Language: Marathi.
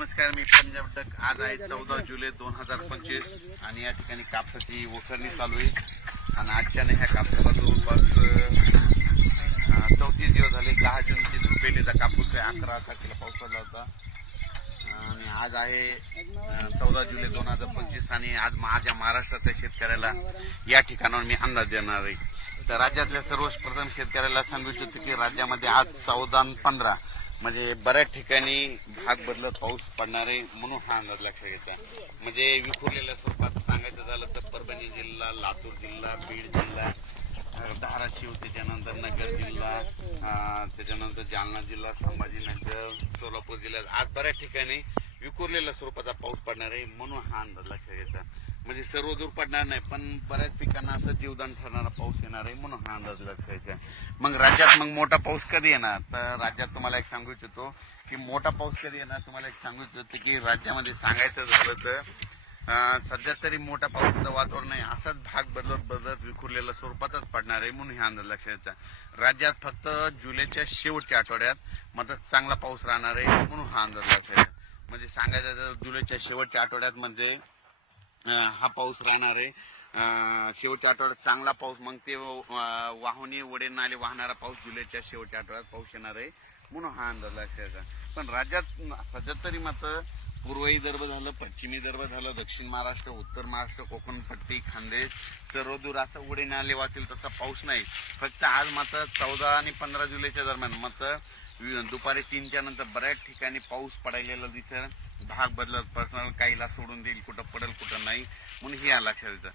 नमस्कार, मी पंजाब डक। आज आहे 14 जुलै 2025 आणि या ठिकाणी कापसाची वखरणी चालू आहे आणि आजच्या ह्या कापसाला जवळपास 34 दिवस झाले। 10 जूनची पेरणीचा कापूस आहे। 11 तारखेला पाऊस पडला होता आणि आज आहे 14 जुलै 2025 आणि आज माझ्या महाराष्ट्राच्या शेतकऱ्याला या ठिकाणावर मी अंदाज देणार आहे। तर राज्यातल्या सर्वप्रथम शेतकऱ्याला सांगू इच्छितो की राज्यामध्ये आज 14 आणि 15 म्हणजे बऱ्याच ठिकाणी भाग बदलत पाऊस पडणार आहे, म्हणून हा अंदाज लक्षात घ्यायचा। म्हणजे विखुरलेल्या स्वरूपात सांगायचं झालं तर परभणी जिल्हा, लातूर जिल्हा, बीड जिल्हा, धाराशिव, त्याच्यानंतर नगर जिल्हा, त्याच्यानंतर जालना जिल्हा, संभाजीनगर, सोलापूर जिल्ह्यात आज बऱ्याच ठिकाणी विखुरलेल्या स्वरूपाचा पाऊस पडणार आहे, म्हणून हा अंदाज लक्षात घ्यायचा। म्हणजे सर्व दूर पडणार नाही, पण बऱ्याच पिकांना असं जीवदान ठरणारा पाऊस येणार आहे, म्हणून हा अंदाज लक्षात घ्यायचा। मग राज्यात मोठा पाऊस कधी येणार, तर राज्यात तुम्हाला एक सांगू इच्छितो की मोठा पाऊस कधी येणार। तुम्हाला एक सांगू इच्छितो की राज्यामध्ये सांगायचं झालं तर सध्या तरी मोठा पावसाचं वातावरण नाही, असाच भाग बदलत विखुरलेल्या स्वरूपातच पडणार आहे, म्हणून हा अंदाज लक्षात घ्यायचा। राज्यात फक्त जुलैच्या शेवटच्या आठवड्यात मात्र चांगला पाऊस राहणार आहे, म्हणून हा अंदाज लक्षात घ्यायचा। म्हणजे सांगायचं तर जुलैच्या शेवटच्या आठवड्यात म्हणजे हा पाऊस राहणार आहे। शेवटच्या आठवड्यात चांगला पाऊस, मग ते वाहूनी वडे नाले वाहणारा पाऊस जुलैच्या शेवटच्या आठवड्यात पाऊस येणार आहे, म्हणून हा अंदाज लक्षात। पण राज्यात सध्या तरी मात्र पूर्व विदर्भ झालं, पश्चिमी विदर्भ झालं, दक्षिण महाराष्ट्र, उत्तर महाराष्ट्र, कोकण पट्टी, खानदेश सर्व दूर असं वडे नाले वाहतील तसा पाऊस नाही। फक्त आज मात्र 14 आणि 15 जुलैच्या दरम्यान मात्र दुपारी 3च्या नंतर बऱ्याच ठिकाणी पाऊस पडायला दिसेल, भाग बदलत पडणार, काहीला सोडून देईल, कुठं पडेल कुठं नाही, म्हणून हे लक्षात येतं।